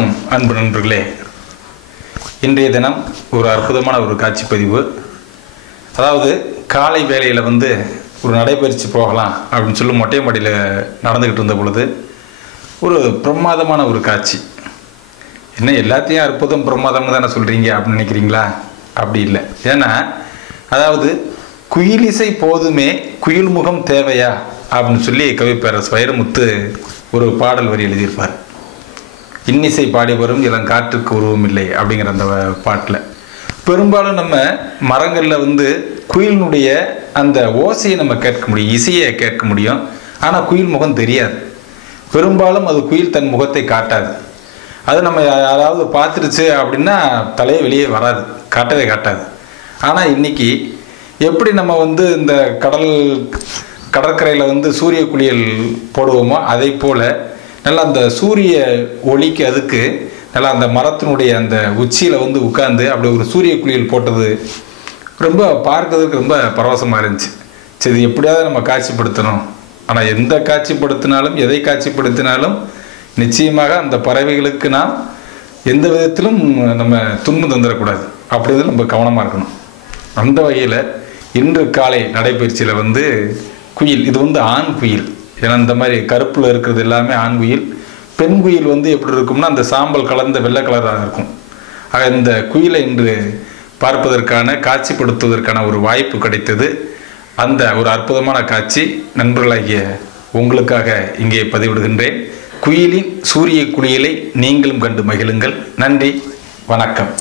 வணக்கம் அன்பு நண்பர்களே. இன்றைய தினம் ஒரு அற்புதமான ஒரு காட்சி பதிவு. அதாவது காலை வேளையில் ஒரு நடைபயிற்சி போகலாம் அப்படின்னு சொல்லி மொட்டை மாடியில் நடந்துக்கிட்டு இருந்த பொழுது ஒரு பிரமாதமான ஒரு காட்சி. என்ன எல்லாத்தையும் அற்புதம் பிரமாதம்னு தானே சொல்கிறீங்க அப்படின்னு நினைக்கிறீங்களா? அப்படி இல்லை. ஏன்னா அதாவது குயிலிசை போதுமே குயில் முகம் தேவையா அப்படின்னு சொல்லி கவிப்பேரரசு வைரமுத்து ஒரு பாடல் வரி எழுதியிருப்பார். இன்னிசை பாடி வரும் இளங்காற்றுக்கு உருவம் இல்லை அப்படிங்கிற அந்த பாட்டில் பெரும்பாலும் நம்ம மரங்களில் குயிலினுடைய அந்த ஓசையை நம்ம கேட்க முடியும், இசையை கேட்க முடியும். ஆனால் குயில் முகம் தெரியாது. பெரும்பாலும் அது குயில் தன் முகத்தை காட்டாது. அது நம்ம யாராவது பார்த்துருச்சு அப்படின்னா தலையே வெளியே வராது, காட்டவே காட்டாது. ஆனால் இன்னைக்கு எப்படி நம்ம இந்த கடற்கரையில் சூரிய குளியல் போடுவோமோ அதை போல் நல்லா அந்த சூரிய ஒளிக்கு அதுக்கு நல்லா அந்த மரத்தினுடைய அந்த உச்சியில் உட்காந்து அப்படி ஒரு சூரிய குளியல் போட்டது ரொம்ப பார்க்கறதுக்கு ரொம்ப பரவசமாக இருந்துச்சு. சரி, இது எப்படியாவது நம்ம காட்சிப்படுத்தணும். ஆனால் எந்த காட்சிப்படுத்தினாலும் எதை காட்சிப்படுத்தினாலும் நிச்சயமாக அந்த பறவைகளுக்கு நாம் எந்த விதத்திலும் நம்ம துன்பம் தந்துடக்கூடாது. அப்படிங்கிறது நம்ம கவனமாக இருக்கணும். அந்த வகையில் இன்று காலை நடைபயிற்சியில் குயில், இது ஆண் குயில். ஏன்னா இந்த மாதிரி கருப்பில் இருக்கிறது எல்லாமே ஆண் குயில். பெண் குயில் எப்படி இருக்கும்னா அந்த சாம்பல் கலந்த வெள்ளை கலராக இருக்கும். ஆக இந்த குயிலை இன்று பார்ப்பதற்கான காட்சிப்படுத்துவதற்கான ஒரு வாய்ப்பு கிடைத்தது. அந்த ஒரு அற்புதமான காட்சி நண்பர்களாகிய உங்களுக்காக இங்கே பதிவிடுகின்றேன். குயிலின் சூரிய குளியலை நீங்களும் கண்டு மகிழுங்கள். நன்றி, வணக்கம்.